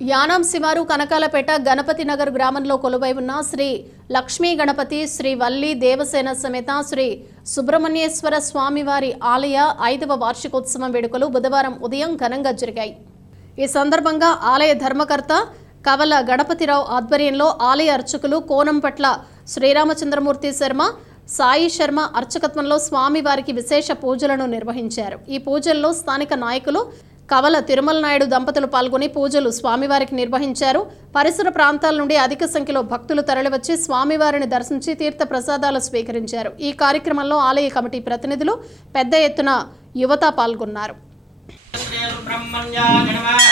యానాం శివారు కనకాలపేట గణపతి నగర్ గ్రామంలో కొలువై ఉన్న శ్రీ లక్ష్మీ గణపతి శ్రీ వల్లి దేవసేన సమేత శ్రీ సుబ్రహ్మణ్యేశ్వర స్వామివారి ఆలయ ఐదవ వార్షికోత్సవం వేడుకలు బుధవారం ఉదయం ఘనంగా జరిగాయి. ఈ సందర్భంగా ఆలయ ధర్మకర్త కవల గణపతిరావు ఆధ్వర్యంలో ఆలయ అర్చకులు కోనంపట్ల శ్రీరామచంద్రమూర్తి శర్మ సాయి శర్మ అర్చకత్వంలో స్వామివారికి విశేష పూజలను నిర్వహించారు. ఈ పూజల్లో స్థానిక నాయకులు కవల తిరుమల నాయుడు దంపతులు పాల్గొని పూజలు స్వామివారికి నిర్వహించారు. పరిసర ప్రాంతాల నుండి అధిక సంఖ్యలో భక్తులు తరలివచ్చి స్వామివారిని దర్శించి తీర్థ ప్రసాదాలు స్వీకరించారు. ఈ కార్యక్రమంలో ఆలయ కమిటీ ప్రతినిధులు పెద్ద ఎత్తున యువత పాల్గొన్నారు. బ్రహ్మణ్యాయ నమః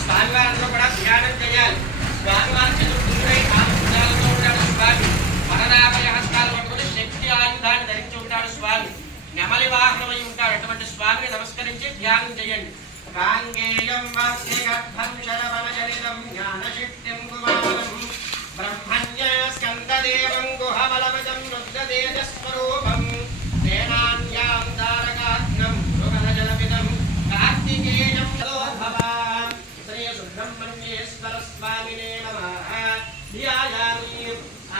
స్వామివారితో కూడా ధ్యానం చేయాలి స్వామివారి చతుర్భుజుడై ఆయుధాలతో ఉంటాడు స్వామి వరదాభయ హస్తాలు పట్టుకుని శక్తి ఆయుధాన్ని ధరించి ఉంటాడు స్వామి నెమలి వాహనమై ఉంటాడు అటువంటి స్వామిని నమస్కరించి ధ్యానం చేయండి కాంగేయం వాస్యగర్భం శరవణజనితం జ్ఞానశక్తిం గుమానం బ్రహ్మణ్య స్కందదేవం గుహబలమజం రుద్రదేజస్వరూపం సేనాన్యాం తారకాగ్నం సుగలజలమిదం కార్తికేయం భవాన్ శ్రీ సుబ్రహ్మణ్యేశ్వర స్వామినే నమః ధ్యాయామి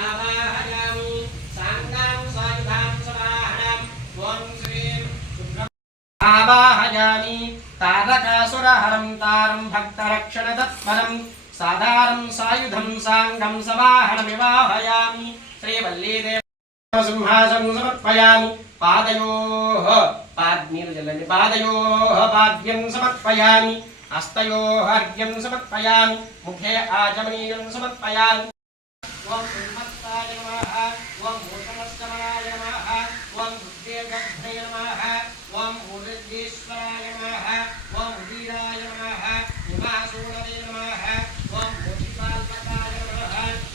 ఆవాహయామి సాంగాం సాయుధాం సమాహనం ఓం శ్రీం సుబ్రహ్మ ఆవాహయామి తారకాసురహరం తారం భక్తరక్షణ తత్పరం సాధారం సాయుధం సాంగం సమాహణమివాహయామి శ్రీవల్లీదేవ సింహాసం సమర్పయామి పాదయో పాద్నీరు జల్లని పాదయో పాద్యం సమర్పయామి హస్తయో అర్ఘ్యం సమర్పయామి ముఖే ఆచమనీయం సమర్పయామి ఓం సింహత్తాయ నమః ఓం భూషణస్తమనాయ నమః ఓం ఉద్వేగభ్రయ నమః